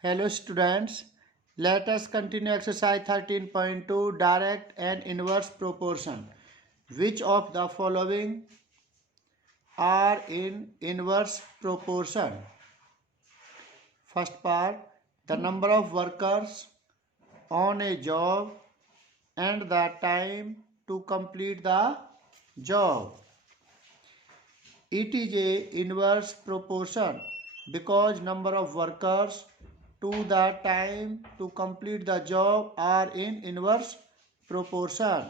Hello students, let us continue exercise 13.2 direct and inverse proportion. Which of the following are in inverse proportion? First part, the number of workers on a job and the time to complete the job. It is a inverse proportion because number of workers to the time to complete the job are in inverse proportion.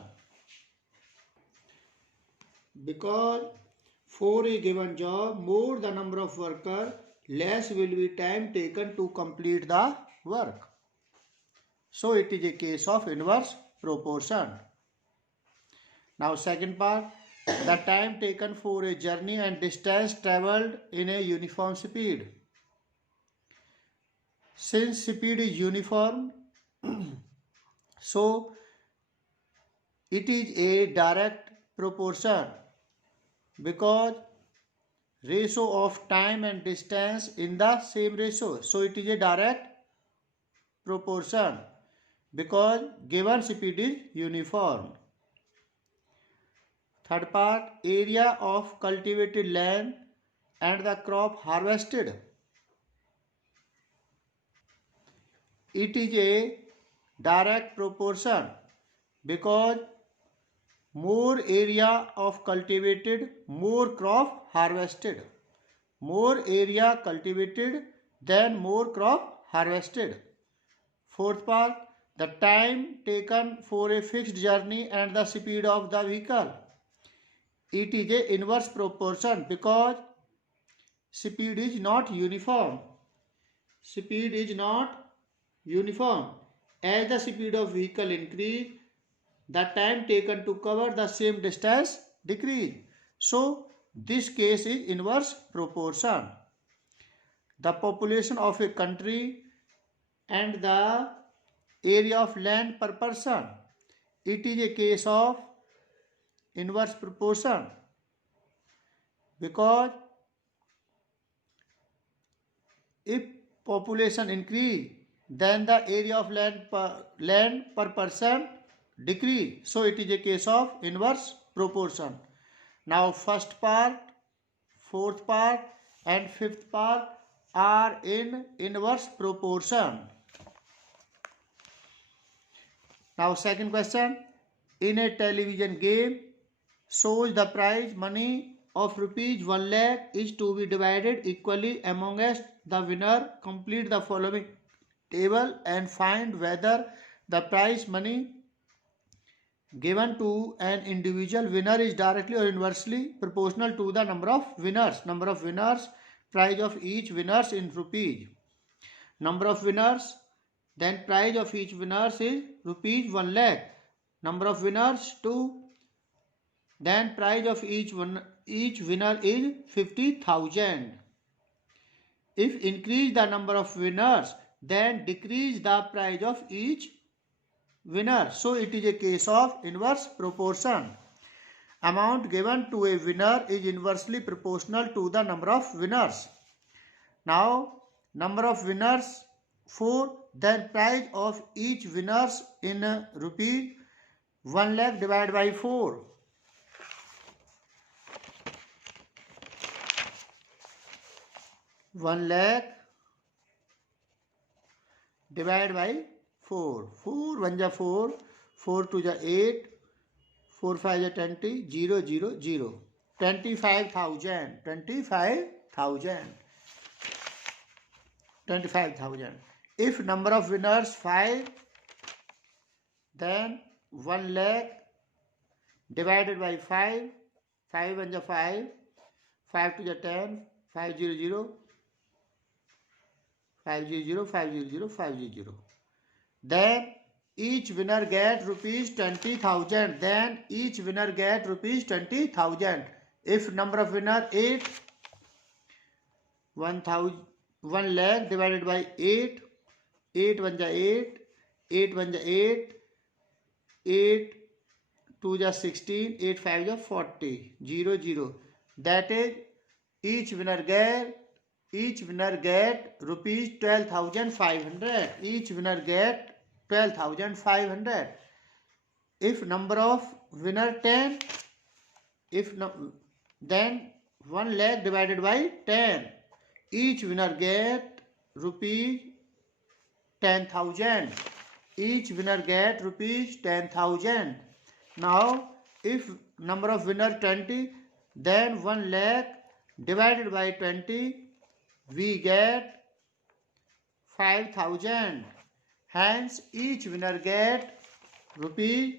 Because for a given job, more the number of workers, less will be time taken to complete the work. So it is a case of inverse proportion. Now second part, the time taken for a journey and distance travelled in a uniform speed. Since speed is uniform, so it is a direct proportion because ratio of time and distance in the same ratio. So it is a direct proportion because given speed is uniform. Third part, area of cultivated land and the crop harvested. It is a direct proportion because more area of cultivated, more crop harvested. More area cultivated, then more crop harvested. Fourth part, the time taken for a fixed journey and the speed of the vehicle. It is a inverse proportion because speed is not uniform. Speed is not uniform. As the speed of vehicle increase, the time taken to cover the same distance decrease. So this case is inverse proportion. The population of a country and the area of land per person. It is a case of inverse proportion because if population increase, then the area of land per person decrease. So it is a case of inverse proportion. Now first part, fourth part and fifth part are in inverse proportion. Now second question, in a television game shows the prize money of rupees 1 lakh is to be divided equally amongst the winner. Complete the following table and find whether the prize money given to an individual winner is directly or inversely proportional to the number of winners. Number of winners, price of each winners in rupees. Number of winners, then price of each winners is rupees 1 lakh. Number of winners 2, then price of each winner is 50,000. If increase the number of winners, then decrease the price of each winner. So it is a case of inverse proportion. Amount given to a winner is inversely proportional to the number of winners. Now number of winners 4, then price of each winners in rupees 1 lakh divided by 4. 1 lakh divided by 4. 4 1 ja 4, 4 2 ja 8, 4 5 ja 20, 0 0 0. 25,000. 25,000. If number of winners 5, then 1 lakh divided by 5. 5 1 ja 5, 5 2 ja 10, 5 0 0. 500, 500, 500. Then each winner get rupees 20,000. Then each winner get rupees 20,000. If number of winner 8, 1 lakh divided by 8. 8 1 ja 8, 8 1 ja 8, 8 2 ja 16, 8 5 ja 40, 0 0. That is each winner get each winner get rupees 12,500. Each winner get 12,500. If number of winner 10, if no, then 1 lakh divided by 10. Each winner get rupees 10,000. Each winner get rupees 10,000. Now, if number of winner 20, then 1 lakh divided by 20, we get 5,000. Hence, each winner get rupees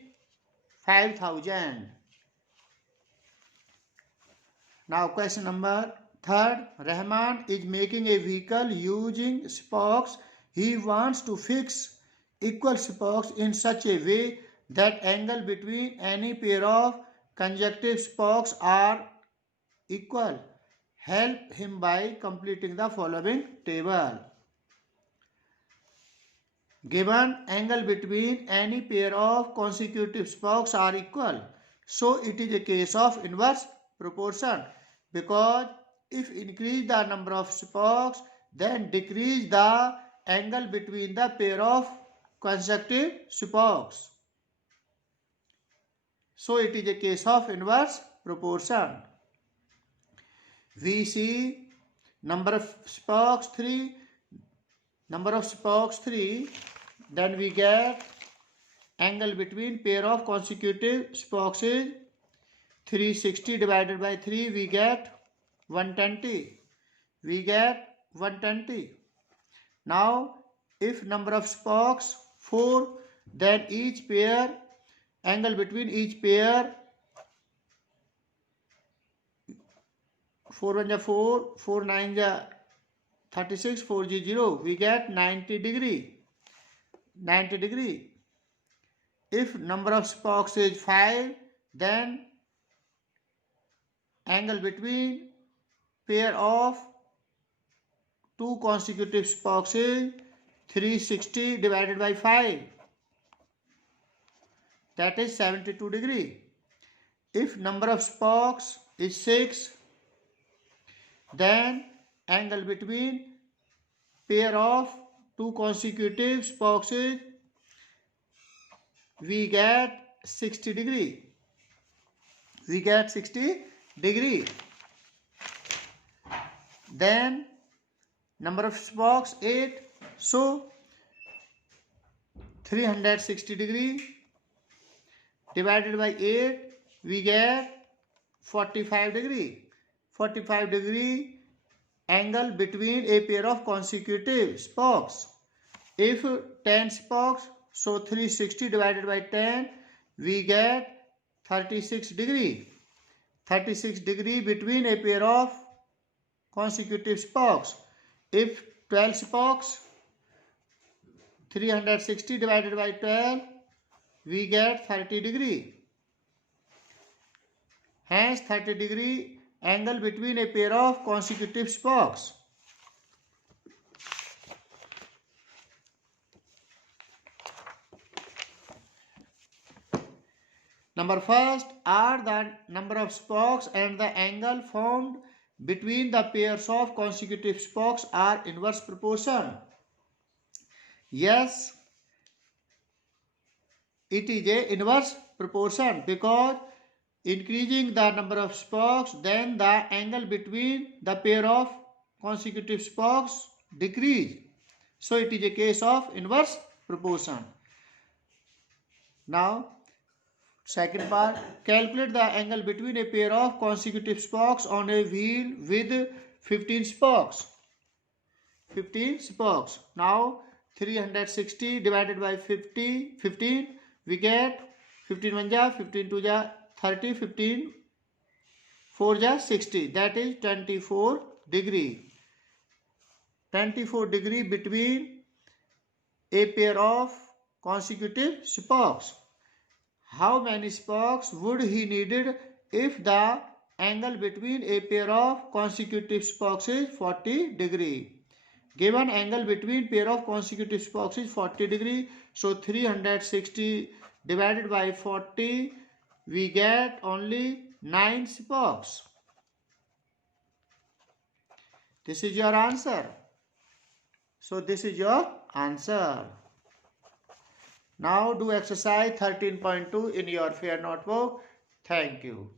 5,000. Now, question number 3rd. Rahman is making a vehicle using spokes. He wants to fix equal spokes in such a way that angle between any pair of consecutive spokes are equal. Help him by completing the following table. Given angle between any pair of consecutive spokes are equal, so it is a case of inverse proportion, because if increase the number of spokes, then decrease the angle between the pair of consecutive spokes. So it is a case of inverse proportion. We see number of spokes 3, then we get angle between pair of consecutive spokes is 360 divided by 3, we get 120. Now, if number of spokes 4, then each pair, angle between each pair, 4 1 4, 4 9 36, 4 0, we get 90 degree. If number of spokes is 5, then angle between pair of two consecutive spokes is 360 divided by 5, that is 72 degree. If number of spokes is 6, then angle between pair of two consecutive spokes is, we get 60 degree. Then number of spokes 8, so 360 degree divided by 8, we get 45 degree. Angle between a pair of consecutive spokes. If 10 spokes, so 360 divided by 10, we get 36 degree. Between a pair of consecutive spokes. If 12 spokes, 360 divided by 12, we get 30 degree. Hence 30 degree angle between a pair of consecutive spokes. Number first, are the number of spokes and the angle formed between the pairs of consecutive spokes are inverse proportion? Yes, it is a inverse proportion, because increasing the number of spokes, then the angle between the pair of consecutive spokes decrease. So it is a case of inverse proportion. Now, second part, calculate the angle between a pair of consecutive spokes on a wheel with 15 spokes. Now, 360 divided by 15, we get 15 1 ja, 15 2 ja, 30, 15 4 ja, 60, that is 24 degree. 24 degree between a pair of consecutive spokes. How many spokes would he needed if the angle between a pair of consecutive spokes is 40 degree? Given angle between pair of consecutive spokes is 40 degree, so 360 divided by 40, we get only 9 spokes. This is your answer. So this is your answer. Now do exercise 13.2 in your fair notebook. Thank you.